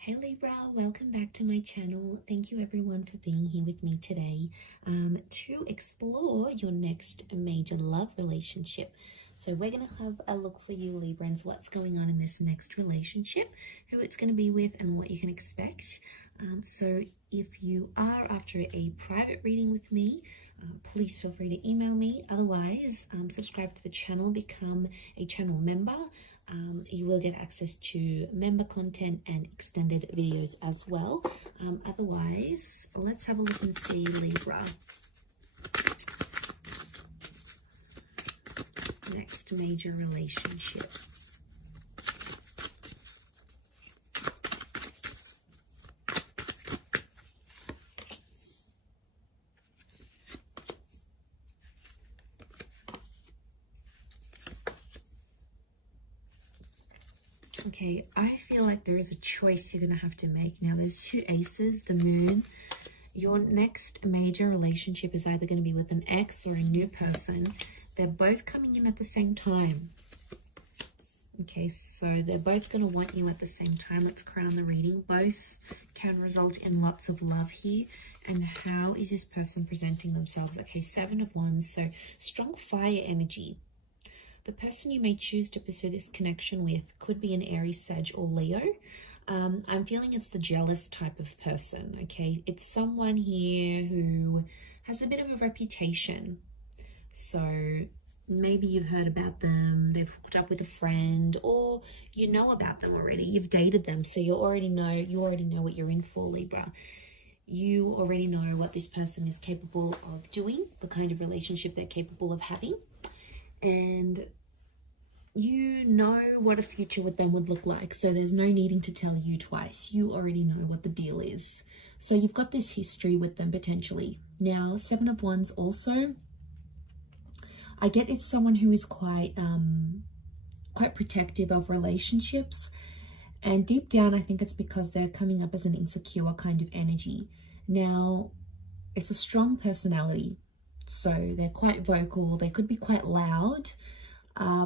Hey Libra, welcome back to my channel. Thank you everyone for being here with me today to explore your next major love relationship. So we're going to have a look for you Librans, what's going on in this next relationship, who it's going to be with and what you can expect. So if you are after a private reading with me, please feel free to email me. Otherwise, subscribe to the channel, become a channel member. You will get access to member content and extended videos as well. Otherwise, let's have a look and see Libra. Next major relationship. Okay, I feel like there is a choice you're going to have to make. Now, there's two aces, the moon. Your next major relationship is either going to be with an ex or a new person. They're both coming in at the same time. Okay, so they're both going to want you at the same time. Let's crown the reading. Both can result in lots of love here. And how is this person presenting themselves? Okay, 7 of Wands, so strong fire energy. The person you may choose to pursue this connection with could be an Aries, Sag, or Leo. I'm feeling it's the jealous type of person, okay? It's someone here who has a bit of a reputation. So maybe you've heard about them, they've hooked up with a friend, or you know about them already. You've dated them, so you already know what you're in for, Libra. You already know what this person is capable of doing, the kind of relationship they're capable of having. And you know what a future with them would look like, so there's no needing to tell you twice. You already know what the deal is. So you've got this history with them potentially. Now, 7 of Wands also, I get it's someone who is quite protective of relationships, and deep down I think it's because they're coming up as an insecure kind of energy. Now, it's a strong personality, so they're quite vocal, they could be quite loud,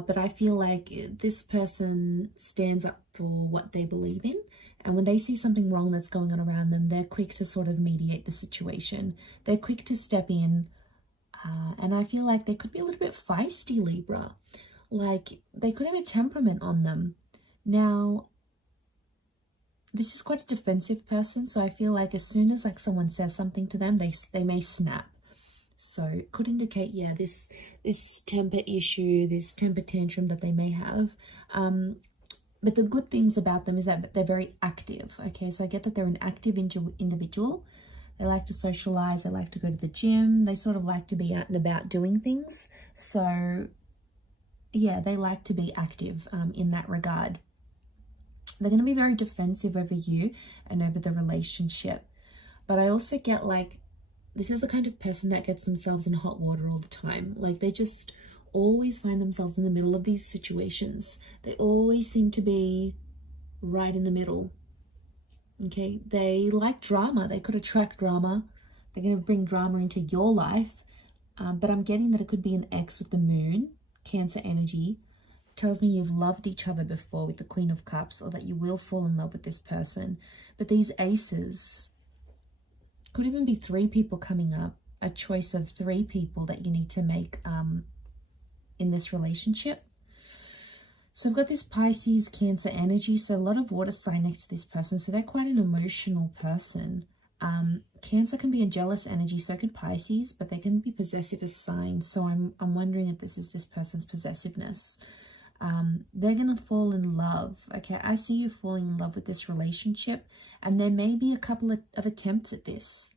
but I feel like this person stands up for what they believe in, and when they see something wrong that's going on around them, they're quick to sort of mediate the situation. They're quick to step in, and I feel like they could be a little bit feisty, Libra. Like, they could have a temperament on them. Now, this is quite a defensive person, so I feel like as soon as like someone says something to them, they may snap. So it could indicate, yeah, this temper issue, this temper tantrum that they may have. But the good things about them is that they're very active. Okay, so I get that they're an active individual. They like to socialize. They like to go to the gym. They sort of like to be out and about doing things. So yeah, they like to be active in that regard. They're going to be very defensive over you and over the relationship. But I also get like, this is the kind of person that gets themselves in hot water all the time. Like, they just always find themselves in the middle of these situations. They always seem to be right in the middle. Okay, they like drama. They could attract drama. They're going to bring drama into your life. But I'm getting that it could be an ex with the moon, Cancer energy. Tells me you've loved each other before with the Queen of Cups, or that you will fall in love with this person. But these aces could even be 3 people coming up, a choice of 3 people that you need to make in this relationship. So I've got this Pisces, Cancer energy, so a lot of water sign next to this person, so they're quite an emotional person. Cancer can be a jealous energy, so can Pisces, but they can be possessive as signs, so I'm wondering if this is this person's possessiveness. They're going to fall in love. Okay, I see you falling in love with this relationship, and there may be a couple of attempts at this.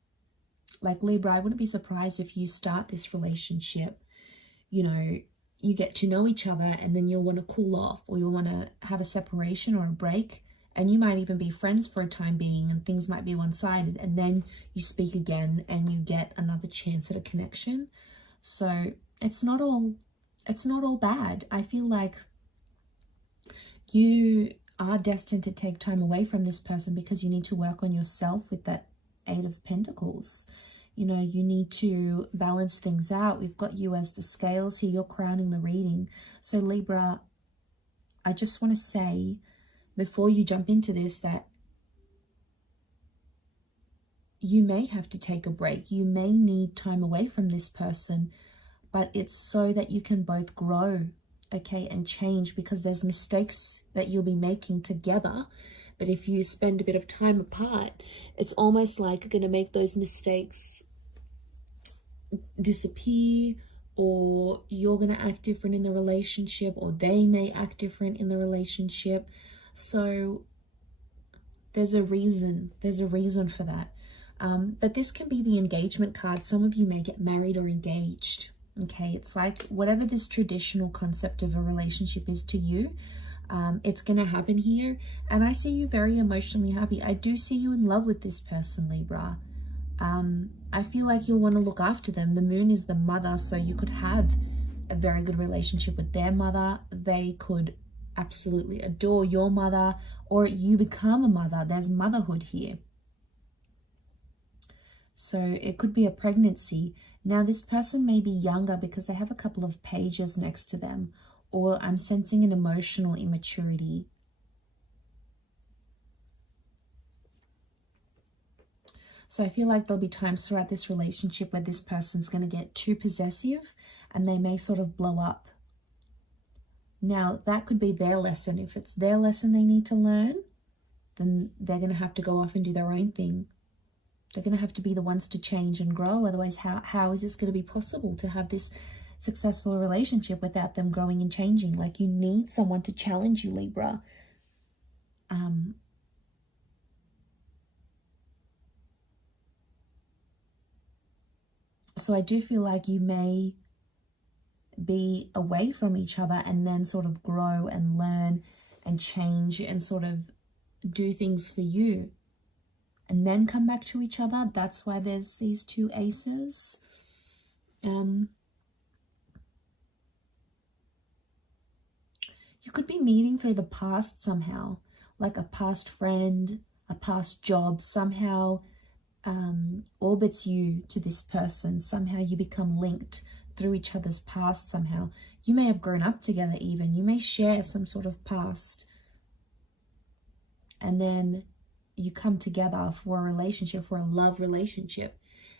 Like, Libra, I wouldn't be surprised if you start this relationship, you know, you get to know each other, and then you'll want to cool off, or you'll want to have a separation or a break, and you might even be friends for a time being, and things might be one-sided, and then you speak again and you get another chance at a connection. So it's not all bad. I feel like you are destined to take time away from this person because you need to work on yourself with that 8 of Pentacles. You know, you need to balance things out. We've got you as the scales here. You're crowning the reading. So Libra, I just want to say before you jump into this that you may have to take a break. You may need time away from this person, but it's so that you can both grow, okay, and change, because there's mistakes that you'll be making together. But if you spend a bit of time apart, it's almost like you're going to make those mistakes disappear, or you're going to act different in the relationship, or they may act different in the relationship. So there's a reason for that. But this can be the engagement card. Some of you may get married or engaged. Okay, it's like whatever this traditional concept of a relationship is to you, it's going to happen here. And I see you very emotionally happy. I do see you in love with this person, Libra. I feel like you'll want to look after them. The moon is the mother, so you could have a very good relationship with their mother. They could absolutely adore your mother, or you become a mother. There's motherhood here. So it could be a pregnancy. Now this person may be younger because they have a couple of pages next to them, or I'm sensing an emotional immaturity. So I feel like there'll be times throughout this relationship where this person's going to get too possessive and they may sort of blow up. Now that could be their lesson. If it's their lesson they need to learn, then they're going to have to go off and do their own thing. They're going to have to be the ones to change and grow. Otherwise, how is this going to be possible to have this successful relationship without them growing and changing? Like, you need someone to challenge you, Libra. So I do feel like you may be away from each other and then sort of grow and learn and change and sort of do things for you, and then come back to each other. That's why there's these two aces. You could be meeting through the past somehow, like a past friend, a past job, somehow orbits you to this person. Somehow you become linked through each other's past somehow. You may have grown up together even. You may share some sort of past. And then you come together for a relationship, for a love relationship.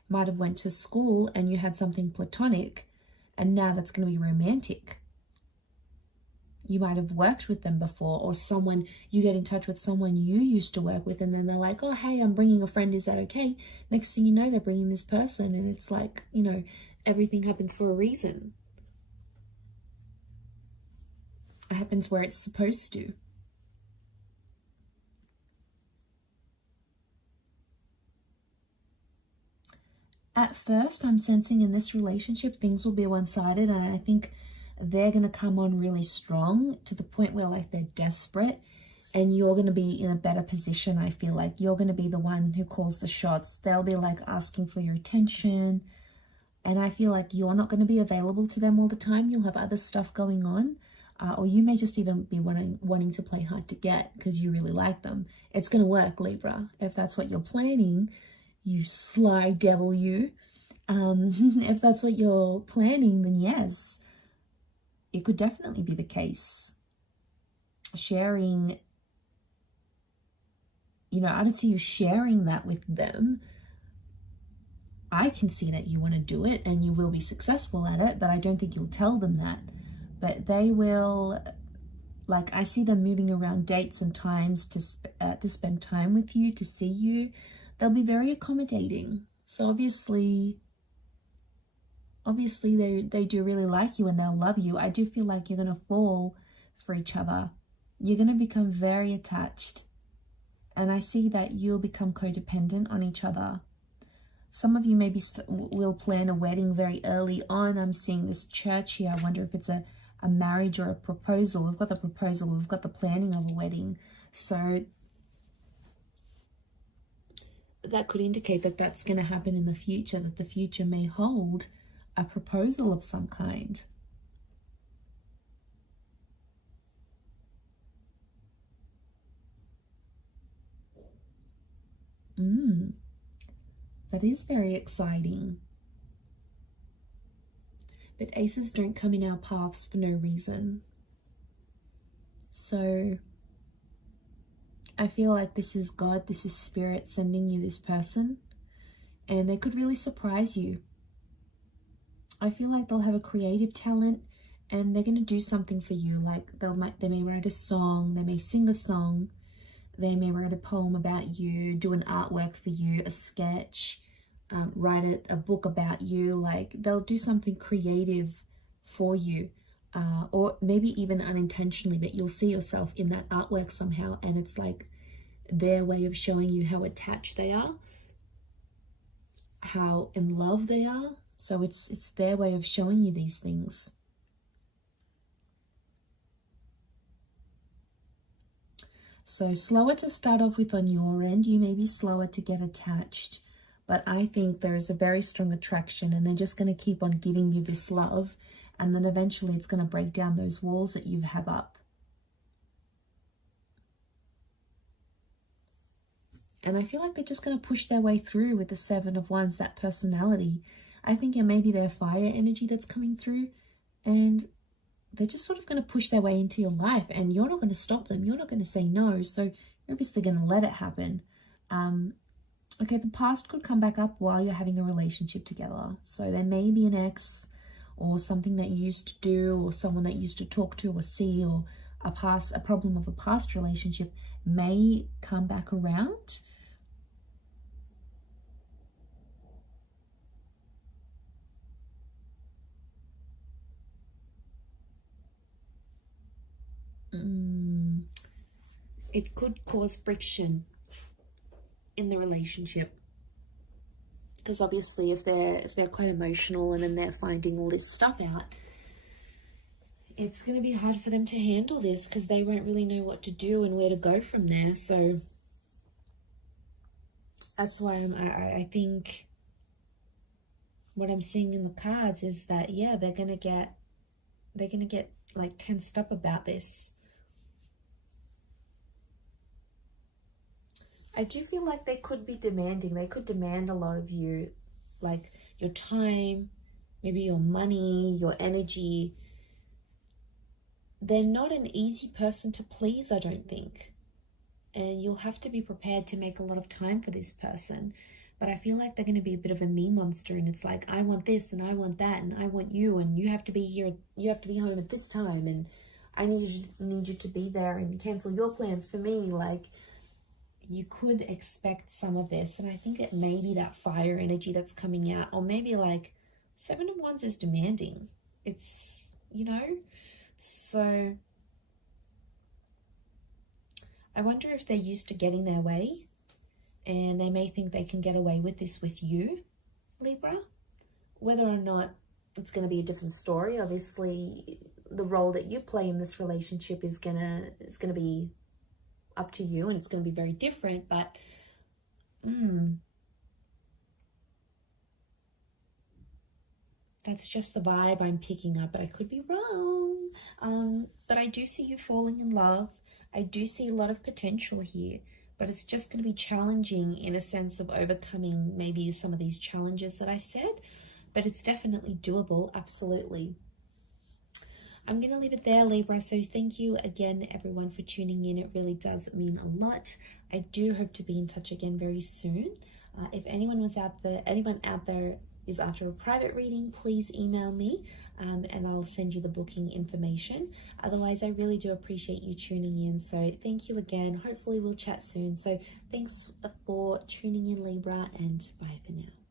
Might have went to school and you had something platonic, and now that's going to be romantic. You might have worked with them before, or someone, you get in touch with someone you used to work with, and then they're like, oh, hey, I'm bringing a friend, is that okay? Next thing you know, they're bringing this person, and it's like, you know, everything happens for a reason. It happens where it's supposed to. At first, I'm sensing in this relationship, things will be one-sided, and I think they're going to come on really strong to the point where like they're desperate, and you're going to be in a better position. I feel like you're going to be the one who calls the shots. They'll be like asking for your attention, and I feel like you're not going to be available to them all the time. You'll have other stuff going on, or you may just even be wanting to play hard to get because you really like them. It's going to work, Libra, if that's what you're planning. You sly devil, you. If that's what you're planning, then yes, it could definitely be the case. Sharing, you know, I don't see you sharing that with them. I can see that you want to do it and you will be successful at it, but I don't think you'll tell them that. But they will, like, I see them moving around dates and times to spend time with you, to see you. They'll be very accommodating. So obviously they do really like you and they'll love you. I do feel like you're going to fall for each other. You're going to become very attached. And I see that you'll become codependent on each other. Some of you maybe will plan a wedding very early on. I'm seeing this church here. I wonder if it's a marriage or a proposal. We've got the proposal. We've got the planning of a wedding. So that could indicate that that's going to happen in the future, that the future may hold a proposal of some kind. That is very exciting. But aces don't come in our paths for no reason. So I feel like this is God, this is Spirit sending you this person. and they could really surprise you. I feel like they'll have a creative talent and they're going to do something for you. Like they may write a song, they may sing a song, they may write a poem about you, do an artwork for you, a sketch, write a book about you. Like they'll do something creative for you, or maybe even unintentionally, but you'll see yourself in that artwork somehow, and it's like their way of showing you how attached they are, how in love they are. So it's their way of showing you these things. So slower to start off with on your end. You may be slower to get attached, but I think there is a very strong attraction, and they're just going to keep on giving you this love, and then eventually it's going to break down those walls that you have up. And I feel like they're just going to push their way through with the Seven of Wands, that personality. I think it may be their fire energy that's coming through, and they're just sort of going to push their way into your life, and you're not going to stop them. You're not going to say no. So you're obviously going to let it happen. Okay, the past could come back up while you're having a relationship together. So there may be an ex or something that you used to do, or someone that you used to talk to or see, or a problem of a past relationship may come back around. It could cause friction in the relationship, because obviously if they're quite emotional and then they're finding all this stuff out, it's going to be hard for them to handle this, because they won't really know what to do and where to go from there. So that's why I think what I'm seeing in the cards is that, yeah, they're gonna get like tensed up about this. I do feel like they could be demanding. They could demand a lot of you, like your time, maybe your money, your energy. They're not an easy person to please, I don't think. And you'll have to be prepared to make a lot of time for this person. But I feel like they're going to be a bit of a me monster, and it's like, I want this and I want that and I want you, and you have to be here, you have to be home at this time, and I need you to be there and cancel your plans for me. Like, you could expect some of this, and I think it may be that fire energy that's coming out, or maybe like Seven of Wands is demanding. It's, you know, so I wonder if they're used to getting their way, and they may think they can get away with this with you, Libra. Whether or not it's going to be a different story. Obviously, the role that you play in this relationship is gonna be up to you, and it's going to be very different, but that's just the vibe I'm picking up, but I could be wrong. But I do see you falling in love. I do see a lot of potential here, but it's just going to be challenging in a sense of overcoming maybe some of these challenges that I said, but it's definitely doable, absolutely. I'm going to leave it there, Libra. So thank you again, everyone, for tuning in. It really does mean a lot. I do hope to be in touch again very soon. If anyone out there is after a private reading, please email me, and I'll send you the booking information. Otherwise, I really do appreciate you tuning in. So thank you again. Hopefully we'll chat soon. So thanks for tuning in, Libra, and bye for now.